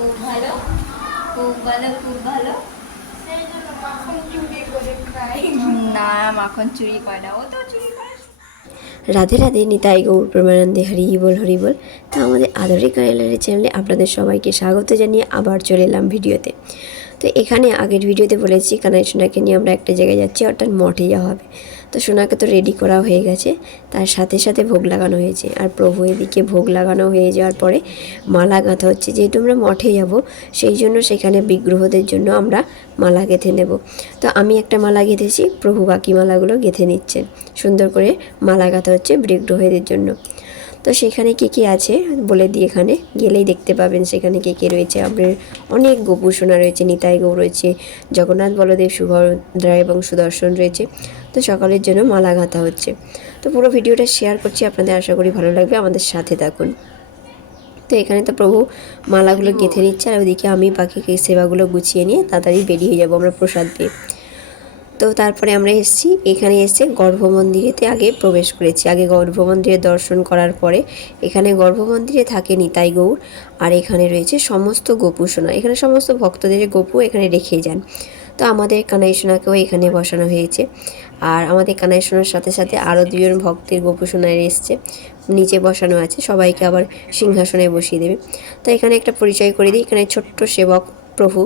খুব ভালো, খুব ভালো, খুব ভালো। না, মাখন চুরি করে না, ও তো চুরি করে। রাধে রাধে, নিতাই গৌর প্রেমানন্দে, হরি বল হরি বল। তো আমাদের আদরের গ্যালারি চ্যানেলে আপনাদের সবাইকে স্বাগত জানিয়ে আবার চলে এলাম ভিডিওতে। তো এখানে আগের ভিডিওতে বলেছি কানাই সোনাকে নিয়ে আমরা একটা জায়গায় যাচ্ছি, অর্থাৎ মঠে যাওয়া হবে। তো সোনাকে তো রেডি করা হয়ে গেছে, তার সাথে সাথে ভোগ লাগানো হয়েছে। আর প্রভু এদিকে ভোগ লাগানো হয়ে যাওয়ার পরে মালা গাঁথা হচ্ছে। যেহেতু আমরা মঠে যাব, সেই জন্য সেখানে বিগ্রহদের জন্য আমরা মালা গেঁথে নেব। তো আমি একটা মালা গেঁথেছি, প্রভু বাকি মালাগুলো গেঁথে নিচ্ছেন। সুন্দর করে মালা গাঁথা হচ্ছে বিগ্রহদের জন্য। তো সেখানে কে কে আছে বলে দিই, এখানে গেলেই দেখতে পাবেন সেখানে কে কে রয়েছে। আপনার অনেক গোপু সোনা রয়েছে, নিতাই গৌ রয়েছে, জগন্নাথ বলদেব, সুভদ্রা এবং সুদর্শন রয়েছে। তো সকলের জন্য মালা গাঁথা হচ্ছে। তো পুরো ভিডিওটা শেয়ার করছি, আপনাদের আশা করি ভালো লাগবে, আমাদের সাথে থাকুন। তো এখানে তো প্রভু মালাগুলো গেঁথে নিচ্ছে, আর ওদিকে আমি বাকি সেবাগুলো গুছিয়ে নিয়ে তাড়াতাড়ি বেরিয়ে যাব আমরা প্রসাদ পেয়ে। তো তারপরে আমরা এখানে এসে গর্ভমন্দিরেতে আগে প্রবেশ করেছি। আগে গর্ভমন্দিরে দর্শন করার পরে এখানে গর্ভমন্দিরে থাকে নিতাই গৌর, আর এখানে রয়েছে সমস্ত গোপু সোনা। এখানে সমস্ত ভক্তদের গোপু এখানে রেখে যান। তো আমাদের কানাই সোনাকেও এখানে বসানো হয়েছে। আর আমাদের কানাই সোনার সাথে সাথে আরও দুজন ভক্তের গোপু সোনায় এসছে, নিচে বসানো আছে, সবাইকে আবার সিংহাসনে বসিয়ে দেবে। তো এখানে একটা পরিচয় করে দিই, এখানে ছোট্ট সেবক প্রভু।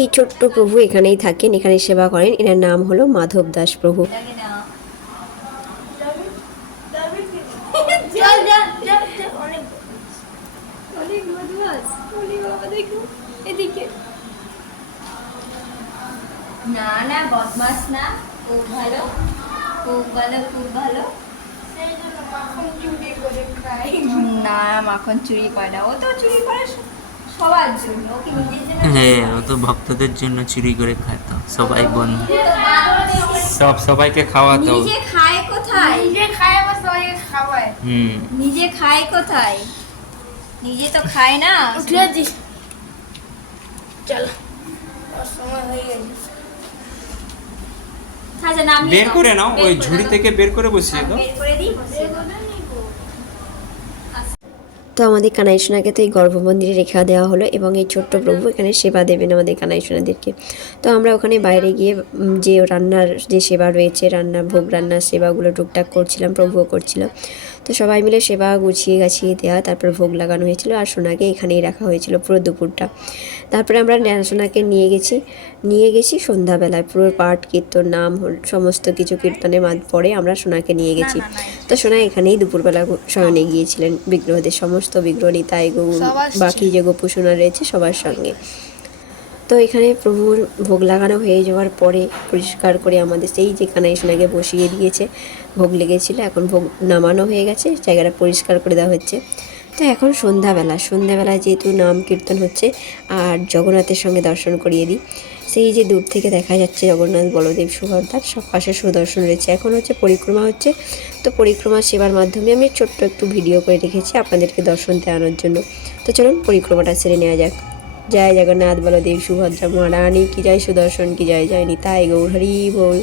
এই ছোট্ট প্রভু এখানেই থাকেন, এখানে সেবা করেন। এনার নাম হলো মাধব দাস প্রভু। না না, বদমাস না, খুব ভালো, খুব ভালো, খুব ভালো। না, মাখন চুরি করে না, ও তো চুরি করে সবার জন্য, ওকে নিজের জন্য। হ্যাঁ, ও তো ভক্তদের জন্য চুরি করে খাতো, সবাই বন্ধু সবাইকে খাওয়াতো। নিজে খায় কোথায়? নিজে খায় আবার সবাইকে খাওয়ায়। নিজে খায় কোথায়? নিজে তো খায় না। উঠে দিস, চলো, সময় হয়ে গেছে। আচ্ছা, নামিয়ে বের দাও, করে নাও, বের ওই করে ঝুড়ি দাও। থেকে বের করে বসিয়ে দাও। বের করে দিই, বসিয়ে দাও। তো আমাদের কানাই সোনাকে তো এই গর্ভমন্দিরে রেখা দেওয়া হলো, এবং এই ছোট্ট প্রভু এখানে সেবা দেবেন আমাদের কানাই সোনাদেরকে। তো আমরা ওখানে বাইরে গিয়ে যে রান্নার যে সেবা রয়েছে, ভোগ রান্নার সেবাগুলো টুকটাক করছিলাম, প্রভুও করছিলাম। তো সবাই মিলে সেবা গুছিয়ে গাছিয়ে দেওয়া, তারপর ভোগ লাগানো হয়েছিল, আর সোনাকে এখানেই রাখা হয়েছিল পুরো দুপুরটা। তারপরে আমরা সোনাকে নিয়ে গেছি সন্ধ্যাবেলায়, পুরো পাঠ কীর্তন নাম সমস্ত কিছু কীর্তনের পরে আমরা সোনাকে নিয়ে গেছি। তো সোনা এখানেই দুপুরবেলা শয়নে গিয়েছিলেন বিগ্রহদের, সমস্ত বিগ্রহ নিতাই গৌর বাকি যে গোপু সোনা রয়েছে সবার সঙ্গে। তো এখানে প্রভুর ভোগ লাগানো হয়ে যাওয়ার পরে পরিষ্কার করে আমাদের সেই যে কানাই সোনাকে বসিয়ে দিয়েছে, ভোগ লেগেছিলো, এখন ভোগ নামানো হয়ে গেছে, জায়গাটা পরিষ্কার করে দেওয়া হচ্ছে। তো এখন সন্ধ্যাবেলায় যেহেতু নাম কীর্তন হচ্ছে, আর জগন্নাথের সঙ্গে দর্শন করিয়ে দিই। সেই যে দূর থেকে দেখা যাচ্ছে জগন্নাথ বলদেব সুভদ্রার সব পাশে সুদর্শন রয়েছে। এখন হচ্ছে পরিক্রমা হচ্ছে। তো পরিক্রমা সেবার মাধ্যমে আমি ছোট্ট একটু ভিডিও করে রেখেছি আপনাদেরকে দর্শন দেওয়ানোর জন্য। তো চলুন পরিক্রমাটা সেরে নেওয়া যাক। জয় জগন্নাথ বলদেব সুভদ্রা মহারানী কি জয়, সুদর্শন কি জয়, জয় নিতাই গৌর হরি বল।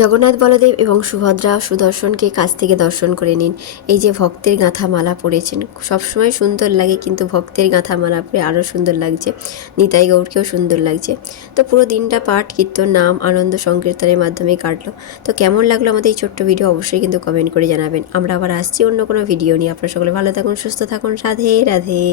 জগন্নাথ বলদেব এবং সুভদ্রা সুদর্শনকে কাছ থেকে দর্শন করে নিন। এই যে ভক্তের গাঁথা মালা পরেছেন, সবসময় সুন্দর লাগে, কিন্তু ভক্তের গাঁথা মালা পরে আরও সুন্দর লাগছে, নিতাই গৌরকেও সুন্দর লাগছে। তো পুরো দিনটা পাঠ কীর্তন নাম আনন্দ সংকীর্তনের মাধ্যমে কাটলো। তো কেমন লাগলো আমাদের এই ছোট্ট ভিডিও অবশ্যই কিন্তু কমেন্ট করে জানাবেন। আমরা আবার আসছি অন্য কোনো ভিডিও নিয়ে। আপনারা সকলে ভালো থাকুন, সুস্থ থাকুন, রাধে রাধে।